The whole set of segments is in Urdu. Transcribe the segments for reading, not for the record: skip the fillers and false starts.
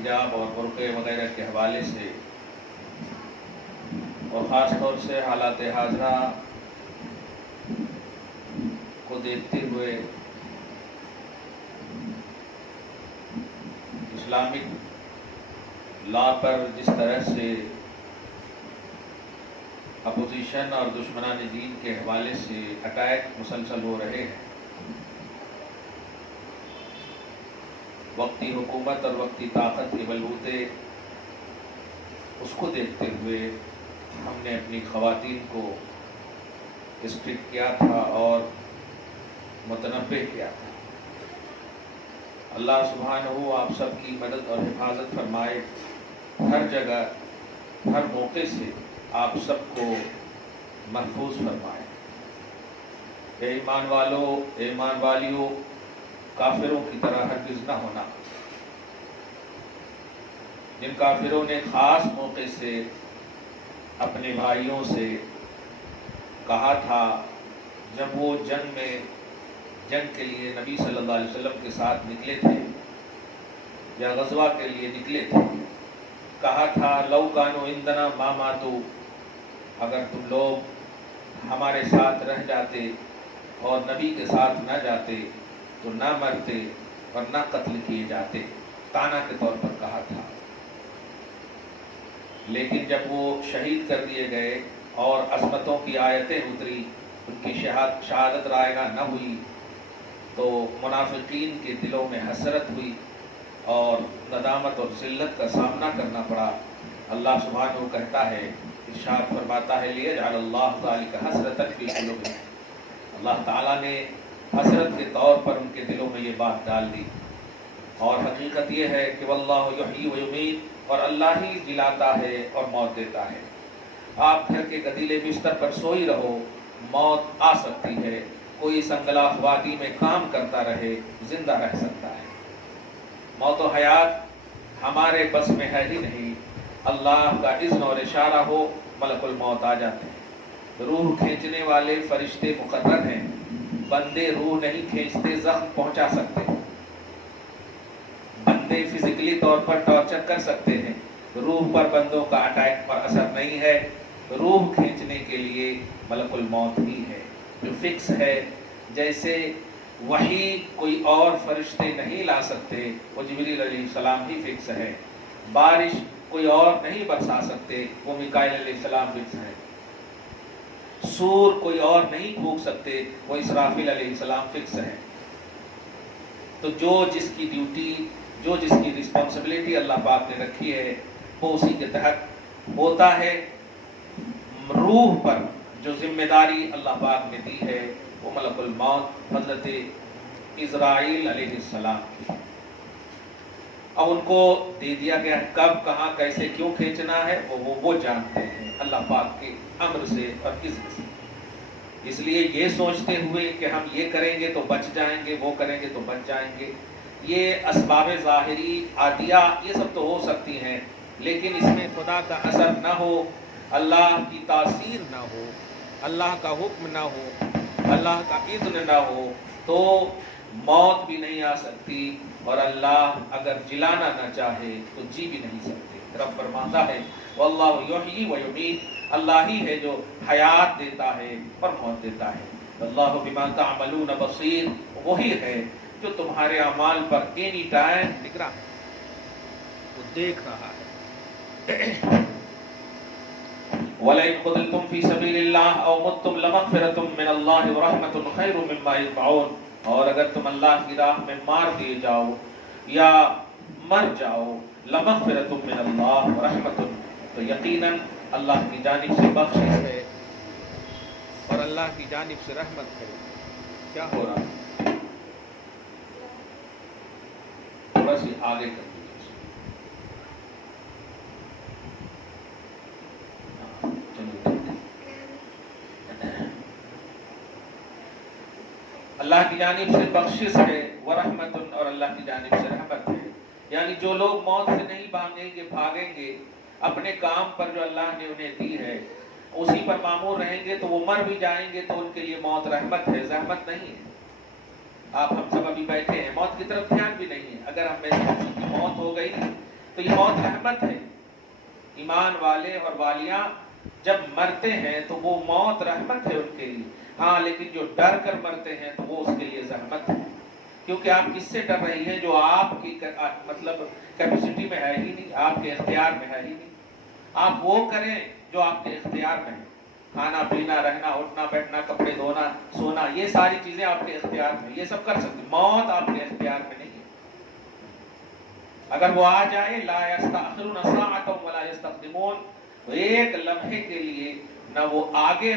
حجاب اور برقعے وغیرہ کے حوالے سے اور خاص طور سے حالات حاضرہ کو دیکھتے ہوئے اسلامک لا پر جس طرح سے اپوزیشن اور دشمنان دین کے حوالے سے اٹیک مسلسل ہو رہے ہیں، وقتی حکومت اور وقتی طاقت کے بلبوتے، اس کو دیکھتے ہوئے ہم نے اپنی خواتین کو اسٹرکٹ کیا تھا اور متنبہ کیا تھا۔ اللہ سبحانہ آپ سب کی مدد اور حفاظت فرمائے، ہر جگہ ہر موقع سے آپ سب کو محفوظ فرمائے۔ اے ایمان والو، اے ایمان والیو، کافروں کی طرح ہرگز نہ ہونا۔ جن کافروں نے خاص موقع سے اپنے بھائیوں سے کہا تھا، جب وہ جنگ کے لیے نبی صلی اللہ علیہ وسلم کے ساتھ نکلے تھے یا غزوہ کے لیے نکلے تھے، کہا تھا لو کانوا عندنا ما ماتوا، اگر تم لوگ ہمارے ساتھ رہ جاتے اور نبی کے ساتھ نہ جاتے تو نہ مرتے اور نہ قتل کیے جاتے، تانا کے طور پر کہا تھا۔ لیکن جب وہ شہید کر دیے گئے اور عصمتوں کی آیتیں اتری، ان کی شہادت رائگاں نہ ہوئی، تو منافقین کے دلوں میں حسرت ہوئی اور ندامت اور ذلت کا سامنا کرنا پڑا۔ اللہ سبحانہ کہتا ہے، ارشاد فرماتا ہے، لیجعل اللہ ذلک حسرۃ فی قلوبہم، اللہ تعالیٰ نے حسرت کے طور پر ان کے دلوں میں یہ بات ڈال دی۔ اور حقیقت یہ ہے کہ واللہ یحیی و یمیت، اور اللہ ہی جلاتا ہے اور موت دیتا ہے۔ آپ گھر کے گدیلے بستر پر سوئی رہو، موت آ سکتی ہے۔ کوئی سنگلاخ وادی میں کام کرتا رہے، زندہ رہ سکتا ہے۔ موت و حیات ہمارے بس میں ہے ہی نہیں، اللہ کا اذن اور اشارہ ہو ملک الموت آ جاتے ہیں۔ روح کھینچنے والے فرشتے مقرر ہیں، بندے روح نہیں کھینچتے، زخم پہنچا سکتے ہیں، بندے فزیکلی طور پر ٹارچر کر سکتے ہیں، روح پر بندوں کا اٹیک پر اثر نہیں ہے۔ روح کھینچنے کے لیے ملک الموت ہی ہے جو فکس ہے۔ جیسے وحی کوئی اور فرشتے نہیں لا سکتے، وہ جبریل علیہ السلام ہی فکس ہے۔ بارش کوئی اور نہیں برسا سکتے، وہ میکائیل علیہ السلام فکس ہے۔ سور کوئی اور نہیں پھونک سکتے، وہ اسرافیل علیہ السلام فکس ہے۔ تو جو جس کی ڈیوٹی، جو جس کی رسپانسبلٹی اللہ پاک نے رکھی ہے، وہ اسی کے تحت ہوتا ہے۔ روح پر جو ذمہ داری اللہ پاک نے دی ہے، وہ ملک الموت حضرت اسرائیل علیہ السلام، اب ان کو دے دیا گیا، کب کہاں کیسے کیوں کھینچنا ہے وہ جانتے ہیں اللہ پاک کے امر سے اور اذن سے۔ اس لیے یہ سوچتے ہوئے کہ ہم یہ کریں گے تو بچ جائیں گے، وہ کریں گے تو بچ جائیں گے، یہ اسباب ظاہری عادیہ یہ سب تو ہو سکتی ہیں، لیکن اس میں خدا کا اثر نہ ہو، اللہ کی تاثیر نہ ہو، اللہ کا حکم نہ ہو، اللہ کا اذن نہ ہو، تو موت بھی نہیں آ سکتی، اور اللہ اگر جلانا نہ چاہے تو جی بھی نہیں سکتے۔ رب فرماتا ہے واللہ یحیی و یمیت، اللہ ہی ہے جو حیات دیتا ہے اور موت دیتا ہے۔ اللہ بما تعملون بصیر، وہی ہے جو تمہارے اعمال پر اینی ٹائم نگراں ہے، وہ دیکھ رہا ہے۔ وَلَئِن قُتِلْتُمْ فِي سَبِيلِ اللَّهِ أَوْ مُتُّمْ لَمَغْفِرَةٌ مِّنَ اللَّهِ وَرَحْمَةٌ خَيْرٌ مِّمَّا يَجْمَعُونَ، اور اگر تم اللہ کی راہ میں مار دیے جاؤ یا مر جاؤ، لَمَغْفِرَةٌ مِّنَ اللَّهِ وَرَحْمَةٌ، تو یقیناً اللہ کی جانب سے بخشش ہے اور اللہ کی جانب سے رحمت ہے۔ کیا ہو رہا ہے؟ تھوڑا سی آگے کر اللہ کی جانب سے بخشش ہے، ورحمت، اور اللہ کی جانب سے رحمت ہے۔ یعنی جو لوگ موت سے نہیں بھاگیں گے، اپنے کام پر جو اللہ نے انہیں دی ہے اسی پر معمور رہیں گے، تو وہ مر بھی جائیں گے تو ان کے لیے موت رحمت ہے، زحمت نہیں ہے۔ آپ ہم سب ابھی بیٹھے ہیں، موت کی طرف دھیان بھی نہیں ہے۔ اگر ہم میں سے کسی کی موت ہو گئی تو تو یہ موت رحمت ہے. ایمان والے اور والیاں جب مرتے ہیں تو وہ موت رحمت ہے ان کے لیے. ہاں لیکن جو ڈر کر مرتے ہیں تو وہ اس کے لیے زحمت ہے، کیونکہ آپ کس سے ڈر رہی ہیں جو آپ کی مطلب کیپیسٹی میں ہے ہی نہیں، آپ کے اختیار میں ہے ہی نہیں. آپ وہ کریں جو آپ کے اختیار میں ہے. کھانا پینا، رہنا، اٹھنا بیٹھنا، کپڑے دھونا، سونا، یہ ساری چیزیں آپ کے اختیار میں، یہ سب کر سکتے. موت آپ کے اختیار میں نہیں ہے. اگر وہ آ جائے لا یستأخرون ساعۃ ولا یستقدمون، تو ایک لمحے کے لیے نہ وہ آگے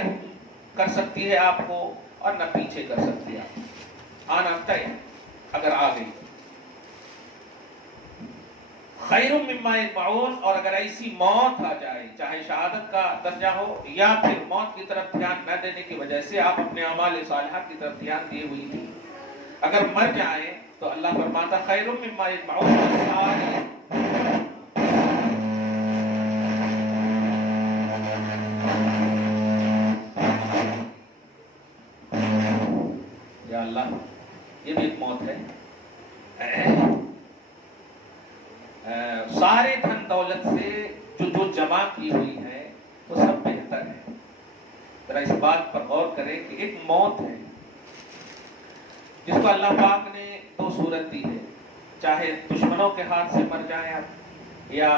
کر سکتی ہے آپ کو اور نہ پیچھے کر سکتی ہے آپ کو. آنا طے اگر آ گئی. خیر مما یجمعون، اور اگر ایسی موت آ جائے، چاہے شہادت کا درجہ ہو یا پھر موت کی طرف دھیان نہ دینے کی وجہ سے آپ اپنے اعمال صالحہ کی طرف دھیان دیے ہوئی تھی، اگر مر جائیں تو اللہ فرماتا خیر مما یجمعون. یا اللہ، یہ بھی ایک موت ہے. سارے دھن دولت سے جو جمع کی ہوئی ہے وہ سب بہتر ہے. ذرا اس بات پر غور کریں کہ ایک موت ہے جس کو اللہ پاک نے دو صورت دی ہے. چاہے دشمنوں کے ہاتھ سے مر جائیں آپ، یا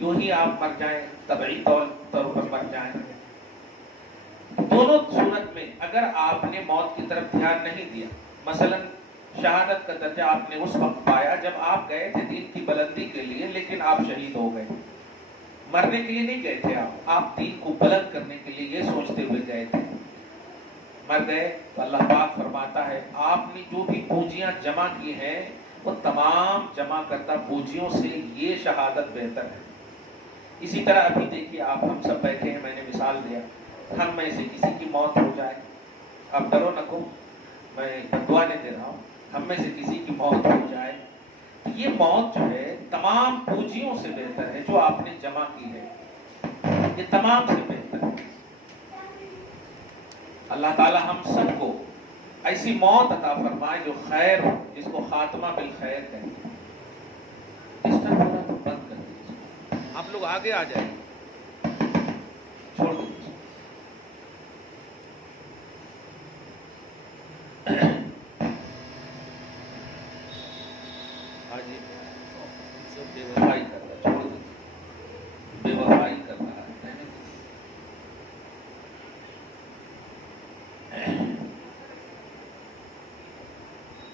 یوں ہی آپ مر جائیں، طبعی طور پر مر جائیں. دونوں صورت میں اگر آپ نے موت کی طرف دھیان نہیں دیا، مثلا شہادت کا درجہ آپ نے اس وقت پایا جب آپ گئے تھے دین کی بلندی کے لیے، لیکن آپ شہید ہو گئے. مرنے کے لیے نہیں گئے تھے آپ دین کو بلند کرنے کے لیے یہ سوچتے ہوئے گئے تھے. مر گئے تو اللہ پاک فرماتا ہے آپ نے جو بھی پونجیاں جمع کی ہیں وہ تمام جمع کرتا پونجیوں سے یہ شہادت بہتر ہے. اسی طرح ابھی دیکھیے آپ ہم سب بیٹھے ہیں، میں نے مثال دیا، ہم میں سے کسی کی موت ہو جائے، اب ڈرو نہ کو، میں دعا نہیں دے رہا ہوں، ہم میں سے کسی کی موت ہو جائے، یہ موت جو ہے تمام پونجیوں سے بہتر ہے جو آپ نے جمع کی ہے. یہ تمام سے بہتر ہے. اللہ تعالی ہم سب کو ایسی موت عطا فرمائے جو خیر ہو، جس کو خاتمہ بالخیر کہتے ہیں. اس کا تھوڑا تو بند کر دیجیے، آپ لوگ آگے آ جائیں، چھوڑ دیجیے. جی سب بے وفائی کر رہا ہے، چھوڑ دیجیے، بے وفائی کر رہا ہے.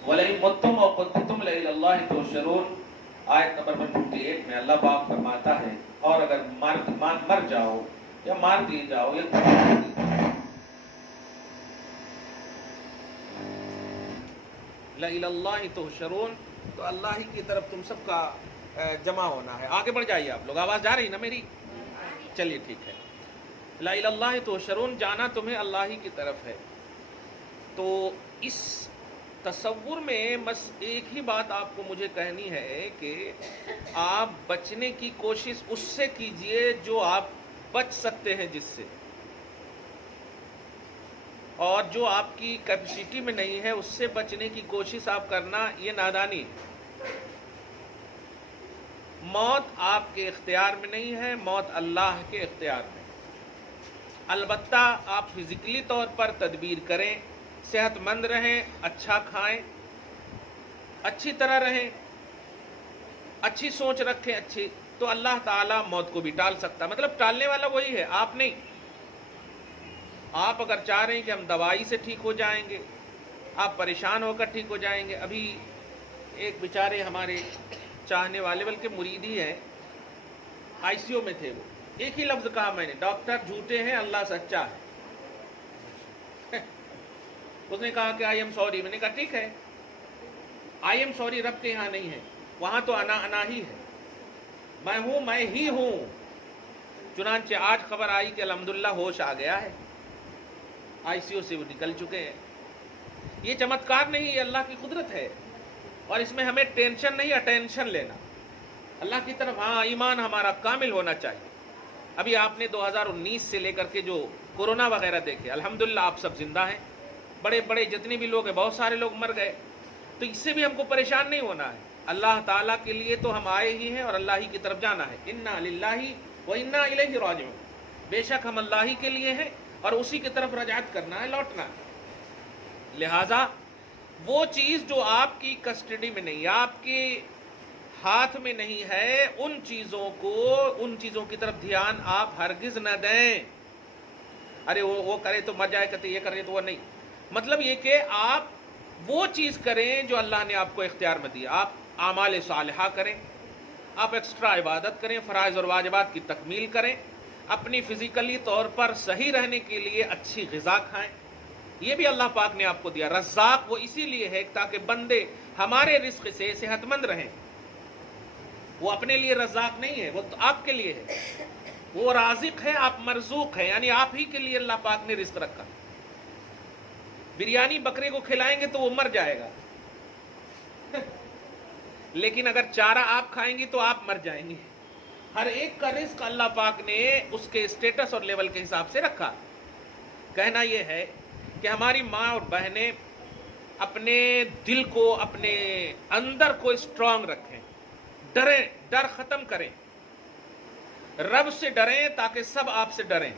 وَلَئِن مُتُّمْ أَوْ قُتِلْتُمْ لَإِلَى اللَّهِ تُحْشَرُونَ، آیت نمبر 158 میں اللہ پاک فرماتا ہے اور اگر مر جاؤ یا مار دیے جاؤ یا لَإِلَى اللَّهِ تُحْشَرُونَ، تو اللہ ہی کی طرف تم سب کا جمع ہونا ہے. آگے بڑھ جائیے آپ لوگ، آواز جا رہی نا میری؟ چلیے ٹھیک ہے. لَإِلَى اللَّهِ تُحْشَرُونَ، جانا تمہیں اللہ ہی کی طرف ہے. تو اس تصور میں بس ایک ہی بات آپ کو مجھے کہنی ہے کہ آپ بچنے کی کوشش اس سے کیجئے جو آپ بچ سکتے ہیں جس سے، اور جو آپ کی کیپیسٹی میں نہیں ہے اس سے بچنے کی کوشش آپ کرنا یہ نادانی ہے. موت آپ کے اختیار میں نہیں ہے، موت اللہ کے اختیار میں. البتہ آپ فزیکلی طور پر تدبیر کریں، صحت مند رہیں، اچھا کھائیں، اچھی طرح رہیں، اچھی سوچ رکھیں، اچھی، تو اللہ تعالیٰ موت کو بھی ٹال سکتا. مطلب ٹالنے والا وہی ہے، آپ نہیں. آپ اگر چاہ رہے ہیں کہ ہم دوائی سے ٹھیک ہو جائیں گے، آپ پریشان ہو کر ٹھیک ہو جائیں گے. ابھی ایک بیچارے ہمارے چاہنے والے بلکہ مرید ہی ہیں، آئی سی یو میں تھے، وہ ایک ہی لفظ کہا میں نے، ڈاکٹر جھوٹے ہیں اللہ سچا ہے. اس نے کہا کہ آئی ایم سوری. میں نے کہا ٹھیک ہے، آئی ایم سوری رب کے یہاں نہیں ہے، وہاں تو انا ہی ہے، میں ہوں، میں ہی ہوں. چنانچہ آج خبر آئی کہ الحمدللہ ہوش آ گیا ہے، آئی سی یو سے وہ نکل چکے ہیں. یہ چمتکار نہیں، یہ اللہ کی قدرت ہے، اور اس میں ہمیں ٹینشن نہیں، اٹینشن لینا اللہ کی طرف. ہاں ایمان ہمارا کامل ہونا چاہیے. ابھی آپ نے 2019 سے لے کر کے جو کورونا وغیرہ دیکھے، الحمدللہ آپ سب زندہ ہیں، بڑے بڑے جتنے بھی لوگ ہیں، بہت سارے لوگ مر گئے، تو اس سے بھی ہم کو پریشان نہیں ہونا ہے. اللہ تعالیٰ کے لیے تو ہم آئے ہی ہیں اور اللہ ہی کی طرف جانا ہے. انا للہ و انا الیہ راجعون. بے شک ہم اللہ ہی کے لیے ہیں اور اسی کی طرف رجعت کرنا ہے، لوٹنا ہے. لہذا وہ چیز جو آپ کی کسٹڈی میں نہیں، آپ کے ہاتھ میں نہیں ہے، ان چیزوں کی طرف دھیان آپ ہرگز نہ دیں. ارے وہ کرے تو مر جائے، کہتے یہ کرے تو وہ نہیں. مطلب یہ کہ آپ وہ چیز کریں جو اللہ نے آپ کو اختیار میں دی. آپ اعمال صالحہ کریں، آپ ایکسٹرا عبادت کریں، فرائض اور واجبات کی تکمیل کریں، اپنی فزیکلی طور پر صحیح رہنے کے لیے اچھی غذا کھائیں. یہ بھی اللہ پاک نے آپ کو دیا. رزاق وہ اسی لیے ہے تاکہ بندے ہمارے رزق سے صحت مند رہیں. وہ اپنے لیے رزاق نہیں ہے، وہ تو آپ کے لیے ہے. وہ رازق ہے، آپ مرزوق ہیں، یعنی آپ ہی کے لیے اللہ پاک نے رزق رکھا. بریانی بکرے کو کھلائیں گے تو وہ مر جائے گا، لیکن اگر چارہ آپ کھائیں گی تو آپ مر جائیں گے. ہر ایک کا رزق اللہ پاک نے اس کے اسٹیٹس اور لیول کے حساب سے رکھا. کہنا یہ ہے کہ ہماری ماں اور بہنیں اپنے دل کو، اپنے اندر کو اسٹرانگ رکھیں، ڈریں، ڈر ختم کریں، رب سے ڈریں تاکہ سب آپ سے ڈریں.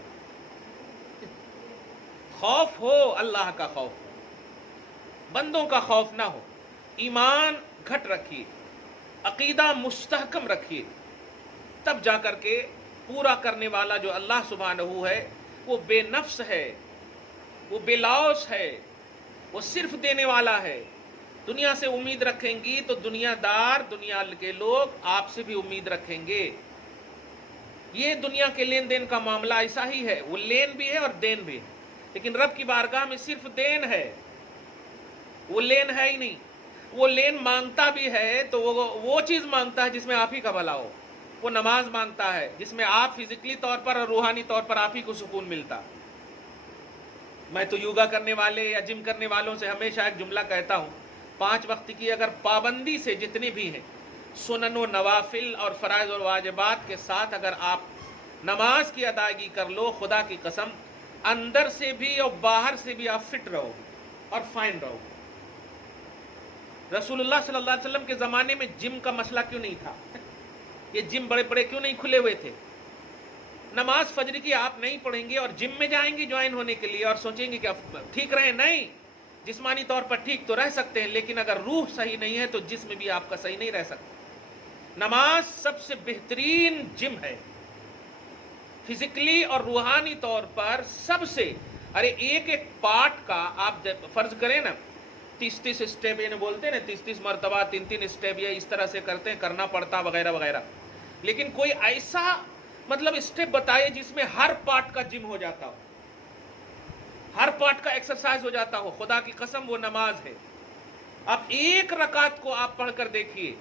خوف ہو، اللہ کا خوف ہو، بندوں کا خوف نہ ہو. ایمان گھٹ رکھیے، عقیدہ مستحکم رکھیے، تب جا کر کے پورا کرنے والا جو اللہ سبحانہ ہے وہ بے نفس ہے، وہ بے لوث ہے، وہ صرف دینے والا ہے. دنیا سے امید رکھیں گی تو دنیا کے لوگ آپ سے بھی امید رکھیں گے. یہ دنیا کے لین دین کا معاملہ ایسا ہی ہے، وہ لین بھی ہے اور دین بھی ہے. لیکن رب کی بارگاہ میں صرف دین ہے، وہ لین ہے ہی نہیں. وہ لین مانگتا بھی ہے تو وہ چیز مانگتا ہے جس میں آپ ہی کا بھلا ہو. وہ نماز مانگتا ہے جس میں آپ فزیکلی طور پر اور روحانی طور پر آپ ہی کو سکون ملتا. میں تو یوگا کرنے والے یا جم کرنے والوں سے ہمیشہ ایک جملہ کہتا ہوں، 5 وقت کی اگر پابندی سے جتنی بھی ہیں سنن و نوافل اور فرائض اور واجبات کے ساتھ اگر آپ نماز کی ادائیگی کر لو، خدا کی قسم اندر سے بھی اور باہر سے بھی آپ فٹ رہو گے اور فائن رہو گے. رسول اللہ صلی اللہ علیہ وسلم کے زمانے میں جم کا مسئلہ کیوں نہیں تھا؟ یہ جم بڑے بڑے کیوں نہیں کھلے ہوئے تھے؟ نماز فجر کی آپ نہیں پڑھیں گے اور جم میں جائیں گے جوائن ہونے کے لیے اور سوچیں گے کہ آپ ٹھیک رہیں. نہیں، جسمانی طور پر ٹھیک تو رہ سکتے ہیں، لیکن اگر روح صحیح نہیں ہے تو جسم بھی آپ کا صحیح نہیں رہ سکتا. نماز سب سے بہترین جم ہے، فزیکلی اور روحانی طور پر سب سے. ارے ایک ایک پارٹ کا آپ فرض کریں نا، 30 اسٹیپ یہ بولتے ہیں نا، 30 مرتبہ 3 اسٹیپ یہ اس طرح سے کرتے ہیں، کرنا پڑتا وغیرہ وغیرہ. لیکن کوئی ایسا مطلب اسٹیپ بتائے جس میں ہر پارٹ کا جم ہو جاتا ہو، ہر پارٹ کا ایکسرسائز ہو جاتا ہو. خدا کی قسم وہ نماز ہے. اب ایک رکعت کو آپ پڑھ کر دیکھیے،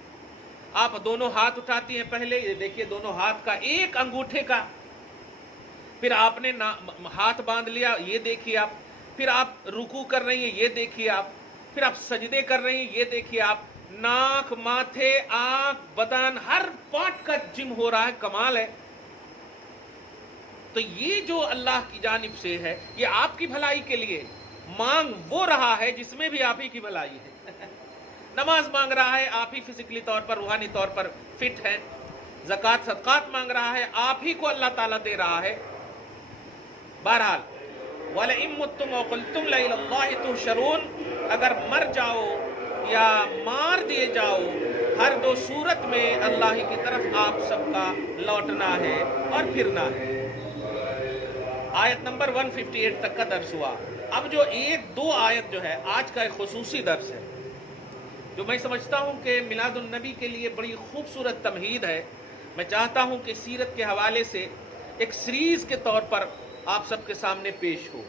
آپ دونوں ہاتھ اٹھاتی ہیں، پہلے یہ دیکھیے دونوں ہاتھ کا ایک انگوٹھے کا، پھر آپ نے ہاتھ باندھ لیا، یہ دیکھیے آپ، پھر آپ رکوع کر رہی ہیں، یہ دیکھیے آپ، پھر آپ سجدے کر رہی ہیں، یہ دیکھیے آپ. ناک، ماتھے، آنکھ، بدن، ہر پارٹ کا جم ہو رہا ہے. کمال ہے. تو یہ جو اللہ کی جانب سے ہے یہ آپ کی بھلائی کے لیے. مانگ وہ رہا ہے جس میں بھی آپ ہی کی بھلائی ہے. نماز مانگ رہا ہے، آپ ہی فزیکلی طور پر روحانی طور پر فٹ ہے. زکوٰۃ صدقات مانگ رہا ہے، آپ ہی کو اللہ تعالیٰ دے رہا ہے. بہرحال وَلَئِن مُتُّمْ وَقُلْتُمْ لَإِلَى اللَّهِ تُحْشَرُونَ، اگر مر جاؤ یا مار دیے جاؤ، ہر دو صورت میں اللہ ہی کی طرف آپ سب کا لوٹنا ہے اور پھرنا ہے. آیت نمبر 158 تک کا درس ہوا. اب جو 1-2 آیت جو ہے آج کا ایک خصوصی درس ہے، جو میں سمجھتا ہوں کہ میلاد النبی کے لیے بڑی خوبصورت تمہید ہے. میں چاہتا ہوں کہ سیرت کے حوالے سے ایک سیریز کے طور پر آپ سب کے سامنے پیش ہو.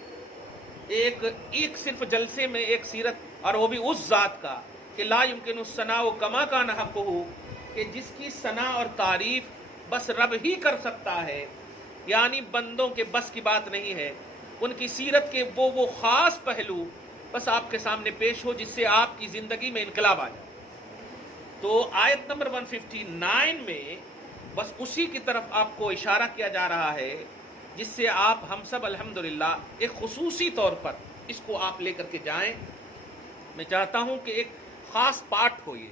ایک صرف جلسے میں ایک سیرت، اور وہ بھی اس ذات کا کہ لا يمكن الثناء كما كان حقه، کہ جس کی ثنا اور تعریف بس رب ہی کر سکتا ہے، یعنی بندوں کے بس کی بات نہیں ہے. ان کی سیرت کے وہ خاص پہلو بس آپ کے سامنے پیش ہو جس سے آپ کی زندگی میں انقلاب آ جائے. تو آیت نمبر 159 میں بس اسی کی طرف آپ کو اشارہ کیا جا رہا ہے جس سے آپ ہم سب الحمدللہ ایک خصوصی طور پر اس کو آپ لے کر کے جائیں. میں چاہتا ہوں کہ ایک خاص پارٹ ہو یہ.